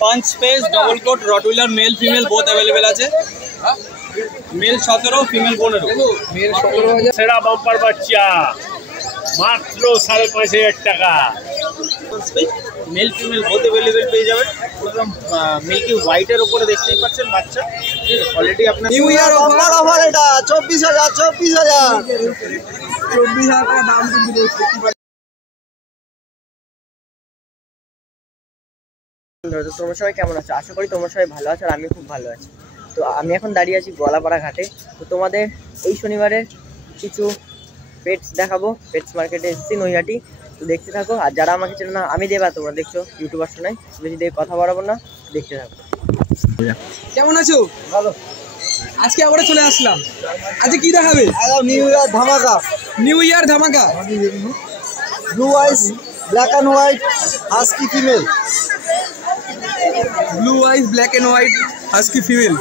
পাঁচ স্পেস double coat Rottweiler male female both available আছে। Male 17, female 15। মেল 17,000। সেরা বাম্পার বাচ্চা মাত্র 5,500 টাকা। মেল ফিমেল বোথ অ্যাভেলেবেল পেয়ে যাবেন। একদম মিল্কি হোয়াইটের উপরে দেখতেই পাচ্ছেন বাচ্চা। অলরেডি আপনার নিউ ইয়ার অফার এটা 24,000 টাকা দাম কিন্তু রয়েছে। তোমরা সবাই কেমন আছো? আশা করি তোমরা সবাই ভালো আছো আর আমি খুব ভালো আছি। তো আমি এখন দাঁড়িয়ে আছি গলাপাড়া ঘাটে। তো তোমাদের এই শনিবারে কিছু পেটস দেখাবো। পেটস মার্কেটে এসেছি নৈহাটি। তো দেখতে থাকো। আর যারা আমাকে চেনো না, আমি দেবা, তোমরা দেখছো ইউটিউবার শোনাই, বেশি দিয়ে কথা বাড়াবো না, দেখতে থাকো। কেমন আছো? ভালো। আজকে আবার চলে আসলাম। আজকে কি দেখাবে? নিউ ইয়ার ধামাকা। নিউ ইয়ার ধামাকা। Blue eyes black and white husky female. Blue eyes black and white husky female.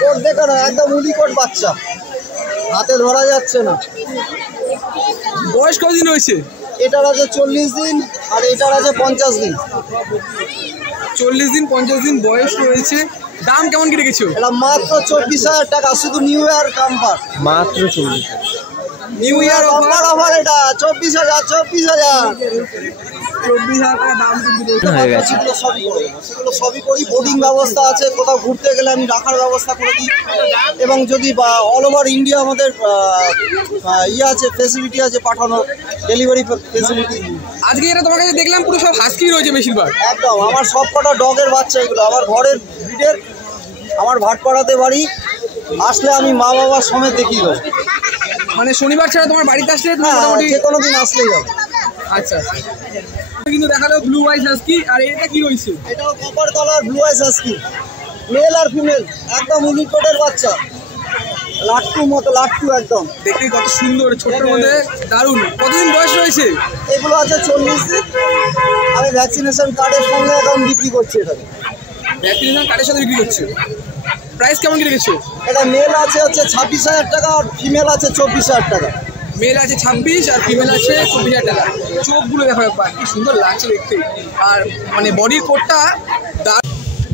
Coat দেখো না, একদম উলিকোট বাচ্চা, হাতে ধরা যাচ্ছে না। বয়স কতদিন হয়েছে? এটার আছে 40 দিন আর এটার আছে 50 দিন। 40 দিন 50 দিন বয়স রয়েছে। দাম কেমন কি রেখেছো? এটা মাত্র 24,000 টাকা, শুধু নিউ ইয়ার কাম্পার। মাত্র 40। নিউ ইয়ার অফার এটা 24,000 24,000 টাকা দাম কিন্তু রয়েছে। হয়ে গেছে। সেগুলো সবই করি। বোর্ডিং ব্যবস্থা আছে, কোথাও ঘুরতে গেলে আমি রাখার ব্যবস্থা করে দিই। এবং যদি অল ওভার ইন্ডিয়া আমাদের আছে, ফেসিলিটি আছে, পাঠানোর ডেলিভারি ফেসিলিটি। আজকে এটা তোমার কাছে দেখলাম পুরো সব হাস্কি রয়েছে বেশিরভাগ। একদম আমার সব কটা ডগের বাচ্চা এগুলো, আমার ঘরের ব্রিডের। আমার ভাটপাড়াতে বাড়ি, আসলে আমি মা বাবার সমেত দেখিয়ে দেবো। মানে শনিবার ছাড়া তোমার বাড়িতে আসলে তুমি হ্যাঁ, মোটামুটি যে কোনো দিন আসলেই হবে। আচ্ছা কিন্তু দেখালো ব্লু আইস হাস্কি। আর এটা কি রয়েছে? এটাও কপার কালার ব্লু আইস হাস্কি, মেল আর ফিমেল, একদম উলিকোটের বাচ্চা, লাট্টু মতো, লাট্টু একদম। দেখতে কত সুন্দর, ছোট্ট মধ্যে দারুণ। কতদিন বয়স রয়েছে? এগুলো আছে 40 দিন। আমি ভ্যাকসিনেশন কার্ডের সঙ্গে এখন বিক্রি করছি এটাকে। ভ্যাকসিনেশন কার্ডের সাথে বিক্রি করছে। প্রাইস কেমন কি রেখেছো? এটা মেল আছে 26,000 টাকা আর ফিমেল আছে 24,000 টাকা। মেল আছে 26 আর ফিমেল আছে 24,000 টাকা। চোখগুলো দেখো একবার, কি সুন্দর লাগছে দেখতে। আর মানে বডির কোটটা।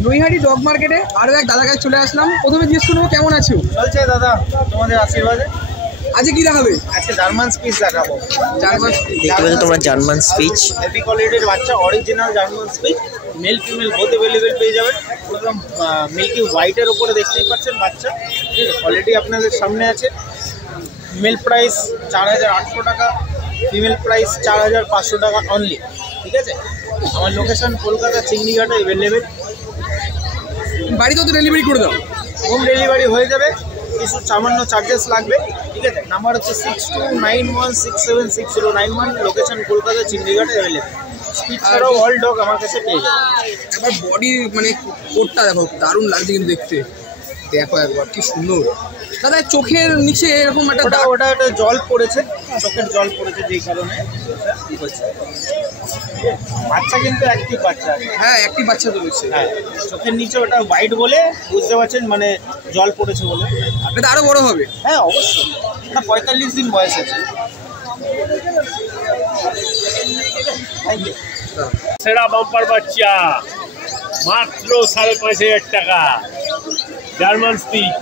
নৈহাটি ডগ মার্কেটে আরও এক দাদার কাছে চলে আসলাম। প্রথমে জিজ্ঞেস করবো কেমন আছো? চলছে দাদা, তোমাদের আশীর্বাদে। আজকে কি দেখাবে? আজকে জার্মান স্পিচ দেখাবো। জার্মান দেখতে পাচ্ছ তোমরা জার্মান স্পিচ। হেভি কোয়ালিটির বাচ্চা, original German speech, mail female both available পেয়ে যাবেন। একদম মিল্কি হোয়াইটের উপরে দেখতেই পাচ্ছেন বাচ্চা। অলরেডি আপনাদের সামনে আছে। মেল প্রাইস 4,800 টাকা, ফিমেল প্রাইস 4,500 টাকা অনলি। ঠিক আছে, আমার লোকেশন কলকাতা চিংড়িঘাটে অ্যাভেলেবেল। বাড়িতেও তো ডেলিভারি করে দাও? হোম ডেলিভারি হয়ে যাবে, কিছু সামান্য চার্জেস লাগবে। ঠিক আছে, নাম্বার হচ্ছে 6291676091, লোকেশন কলকাতা চিংড়িঘাটে অ্যাভেলেবেল। স্পিচ ছাড়াও অল ডগ আমার কাছে পেয়ে যাবে। একবার বডি মানে কোটটা দেখো, দারুণ লাগছে কিন্তু দেখতে। দেখো একবার কি সুন্দর। দাদা চোখের নিচে এরকম একটা ওটা জল পড়েছে, চোখের জল পড়েছে, যেই কারণে হচ্ছে। বাচ্চা কিন্তু অ্যাক্টিভ বাচ্চা। হ্যাঁ, একটি বাচ্চা তো রয়েছে। হ্যাঁ, চোখের নিচে ওটা হোয়াইট বলে বুঝতে পারছেন, মানে জল পড়েছে বলে। এটা আরো বড় হবে? হ্যাঁ অবশ্যই, না 45 দিন বয়স আছে। সেরা বাম্পার বাচ্চা মাত্র 5,500 টাকা। German speech,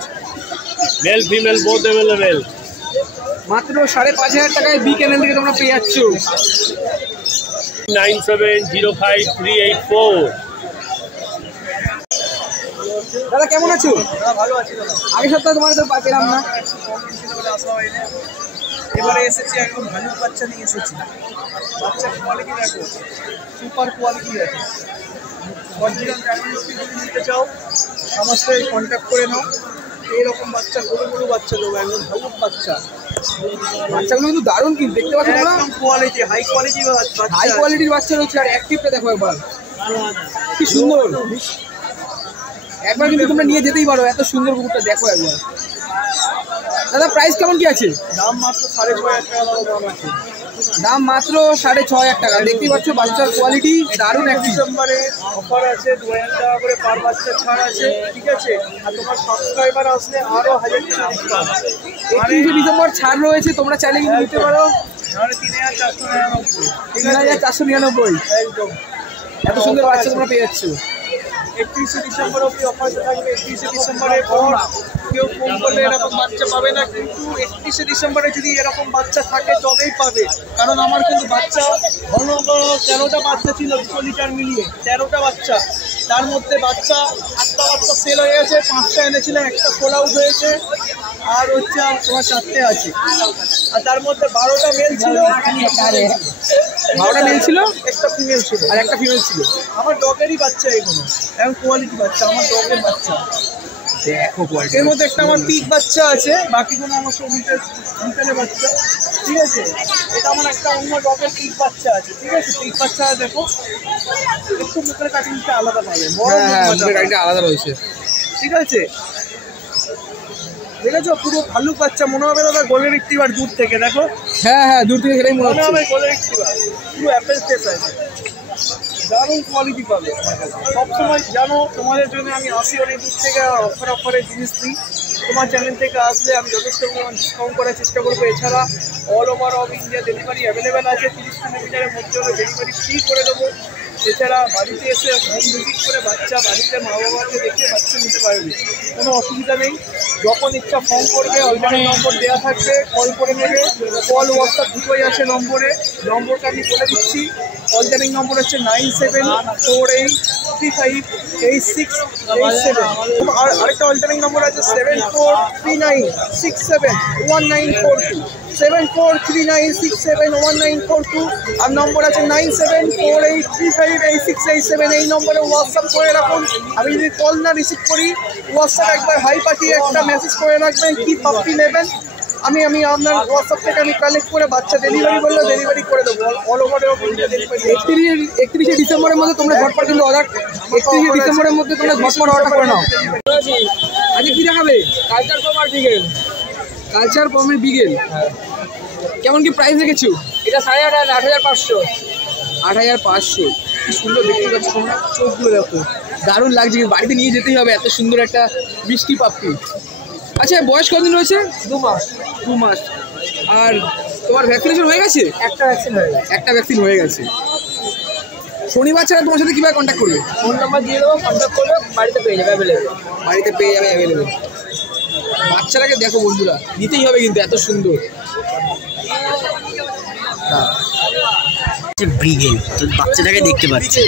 mail female both available. মাত্র 5,500 টাকায় বি ক্যানেল থেকে তোমরা পেয়ে যাচ্ছ। 97053884। দাদা কেমন আছো? ভালো আছি দাদা। আগের সপ্তাহে তোমার তো পেলাম না। এবারে এসেছি, একদম ভালুক বাচ্চা নিয়ে এসেছি। বাচ্চার কোয়ালিটি দেখো, সুপার কোয়ালিটি আছে। অরিজিনাল জার্মান স্পিচ নিতে চাও সমস্তই কন্ট্যাক্ট করে নাও। এইরকম বাচ্চা, গরু বাচ্চা দেবো, একদম ভালুক বাচ্চা। বাচ্চাগুলো কিন্তু দারুণ, কিন্তু দেখতে পাচ্ছ তোমরা, একদম কোয়ালিটি, হাই কোয়ালিটি বাচ্চা। হাই কোয়ালিটির বাচ্চা রয়েছে। আর অ্যাক্টিভটা দেখো একবার, কি সুন্দর। একবার কিন্তু তোমরা নিয়ে যেতেই পারো, এত সুন্দর কুকুরটা দেখো একবার। দাদা প্রাইস কেমন কি আছে? দাম মাত্র 6,500 টাকা দাম আছে। দাম মাত্র 6,500 টাকা। দেখতেই পাচ্ছ বাচ্চার কোয়ালিটি দারুণ। এক ডিসেম্বরে অফার আছে, 2,000 টাকা করে পার বাচ্চা ছাড় আছে। ঠিক আছে, আর তোমার সাবস্ক্রাইবার আসলে আরও 1,000 টাকা ডিসকাউন্ট। 31 ডিসেম্বর ছাড় রয়েছে, তোমরা চাইলে কিন্তু নিতে পারো। 3,499। 3,499। একদম এত সুন্দর বাচ্চা তোমরা পেয়ে যাচ্ছ। 31শে ডিসেম্বর অবধি অফারটা থাকবে। 31শে ডিসেম্বরের পর কেউ ফোন করলে এরকম বাচ্চা পাবে না, কিন্তু 31শে ডিসেম্বরে যদি এরকম বাচ্চা থাকে তবেই পাবে। কারণ আমার কিন্তু বাচ্চা ঘন 13টা বাচ্চা ছিল 2 লিটার মিলিয়ে, 13টা বাচ্চা, তার মধ্যে বাচ্চা 8টা বাচ্চা সেল হয়ে গেছে, 5টা এনেছিলাম, একটা সোল আউট হয়েছে, আর হচ্ছে আর তোমার 4টে আছে, আর তার মধ্যে 12টা মেল ছিল, 12টা মেল ছিল, একটা ফিমেল ছিল, আর একটা ফিমেল ছিল। আমার ডগেরই বাচ্চা এগুলো, এখন কোয়ালিটি বাচ্চা, আমার ডগের বাচ্চা। দেখো কোয়ালিটি, এর মধ্যে একটা আমার পিক বাচ্চা আছে, বাকিগুলো আমার সব মিটালের বাচ্চা, ঠিক আছে। এটা আমার একটা অন্য ডগের পিক বাচ্চা আছে, ঠিক আছে। পিক বাচ্চা দেখো, একটু মুখের কাটিংটা আলাদা পাবে, বড় মুখের কাটিংটা আলাদা রয়েছে, ঠিক আছে। দেখেছো পুরো ভালুক বাচ্চা, মনে হবে দাদা গোল্ডেন রিট্রিভার দূর থেকে, দেখো। হ্যাঁ হ্যাঁ, দূর থেকে সেটাই মনে হবে গোল্ডেন রিট্রিভার, পুরো অ্যাপেল ফেস আছে, দারুণ কোয়ালিটি পাবে আমার কাছে। সবসময় জানো তোমাদের জন্য আমি আসি অনেক দূর থেকে, অফারে জিনিস দিই। তোমার চ্যানেল থেকে আসলে আমি যথেষ্ট পরিমাণ ডিসকাউন্ট করার চেষ্টা করবো। এছাড়া all over of India delivery available আছে, 30 কিলোমিটারের মধ্যে হলে ডেলিভারি ফ্রি করে দেবো। এছাড়া বাড়িতে এসে হোম ভিজিট করে বাচ্চা বাড়িতে মা বাবাকে দেখে বাচ্চা নিতে পারবে, কোনো অসুবিধা নেই। যখন ইচ্ছা ফোন করবে, অনলাইন নম্বর দেওয়া থাকবে, কল করে নেবে। কল হোয়াটসঅ্যাপ দুটোই আছে নম্বরে, নম্বরটা আমি বলে দিচ্ছি। অনলাইন নম্বর হচ্ছে 9748358687। আর আরেকটা অনলাইন নম্বর আছে 7439671942, 7439671942। আর নম্বর আছে 9748358687। এই নম্বরে হোয়াটসঅ্যাপ করে রাখুন। আমি যদি কল না রিসিভ করি, হোয়াটসঅ্যাপ একবার হাই পাঠিয়ে একটা মেসেজ করে রাখবেন কি পাপ্পি নেবেন। আমি আপনার হোয়াটসঅ্যাপ থেকে আমি কালেক্ট করে বাচ্চা ডেলিভারি করলে ডেলিভারি করে দেবো, অল ওভার ইন্ডিয়া ডেলিভারি। 31শে ডিসেম্বরের মধ্যে তোমরা ঝটপট কিন্তু অর্ডার, 31শে ডিসেম্বরের মধ্যে তোমরা ঝটপট অর্ডার করে নাও। আজকে কি দেখাবে? কালচার পম আর বিগেল, কালচার পমের বিগেল। কেমন কি প্রাইস রেখেছো? এটা 8500, 8500। কি সুন্দর দেখতে পাচ্ছ তোমরা, চোখগুলো দেখো, দারুণ লাগছে। বাড়িতে নিয়ে যেতেই হবে, এত সুন্দর একটা মিষ্টি পাপ্পি। আচ্ছা, বয়স কতদিন রয়েছে? 2 মাস। 2 মাস। আর তোমার ভ্যাকসিনেশন হয়ে গেছে? একটা ভ্যাকসিন হয়ে গেছে। একটা ভ্যাকসিন হয়ে গেছে। শনিবার ছাড়া তোমার সাথে কীভাবে কন্ট্যাক্ট করবে? ফোন নাম্বার দিয়ে দেবো, কন্ট্যাক্ট করবে, বাড়িতে পেয়ে যাবে অ্যাভেলেবেল। বাড়িতে পেয়ে যাবে অ্যাভেলেবেল। বাচ্চাটাকে দেখো বন্ধুরা, নিতেই হবে কিন্তু, এত সুন্দর। ব্রিগেল, তো বাচ্চাটাকে দেখতে পাচ্ছি,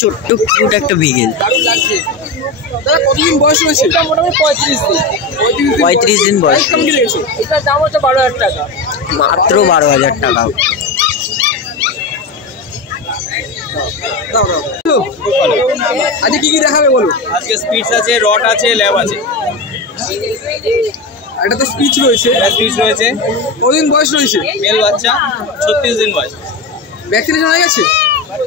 ছোট কিউট একটা ব্রিগেল। দারুণ লাগছে। দাদা কতদিন বয়স রয়েছে? এটা মোটামুটি 35 দিন বয়স। কেমন কি লেগেছে? এটার দাম হচ্ছে 12,000 টাকা, মাত্র 12,000 টাকা। আজকে কি দেখাবে বলো? আজকে স্পিডস আছে, রট আছে, ল্যাব আছে। এটা তো স্পিচ রয়েছে। স্পিডস রয়েছে। কতদিন বয়স রয়েছে? মেল বাচ্চা, 36 দিন বয়স। ভ্যাকসিনেশন হয়ে গেছে?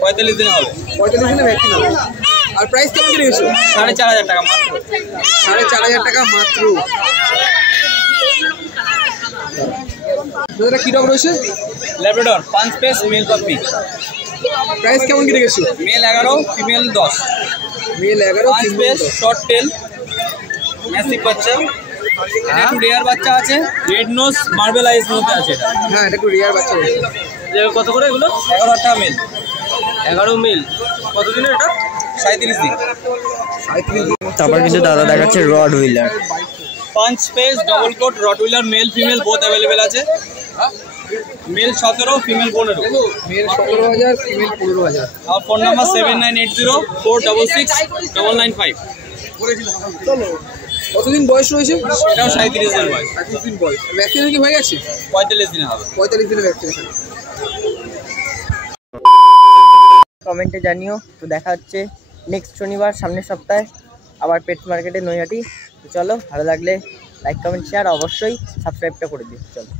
45 দিনে হবে। 45 দিনে ভ্যাকসিন হবে। আর প্রাইস কেমন কি রেখেছো? 4,500 টাকা মাত্র। 4,500 টাকা মাত্র। দাদা কি ডগ রয়েছে? ল্যাব্রাডর, 5 পেস মেল পাপ্পি। প্রাইস কেমন কি রেখেছো? Male 11, female 10। মেল 11, 5 পেস শর্ট টেল ম্যাসিভ বাচ্চা। এটা একটু রেয়ার বাচ্চা আছে, রেড নোজ মার্বেল আইস মধ্যে আছে এটা। হ্যাঁ, এটা একটু রিয়ার বাচ্চা রয়েছে। কত করে এগুলো? 11,000 টাকা মেল। 11 মেল। কতদিনের এটা? 37 দিন। তারপর কিন্তু দাদা দেখাচ্ছে রড হুইলার। 5 পেস double coat Rottweiler, male female both available আছে। Male 17, female 15। Male 17,000, female 15,000। আর ফোন নাম্বার 7980466995। কতদিন বয়স রয়েছে? এটাও 37 দিন বয়স। 35 দিন বয়স। ভ্যাকসিনেশন কি হয়ে গেছে? 45 দিনে হবে। 45 দিনে ভ্যাকসিনেশন। কমেন্টে জানিও। তো দেখা হচ্ছে নেক্সট শনিবার, সামনের সপ্তাহে আবার পেটস মার্কেটে নৈহাটি। তো চলো, ভালো লাগলে লাইক কমেন্ট শেয়ার অবশ্যই সাবস্ক্রাইবটা করে দিও। চলো।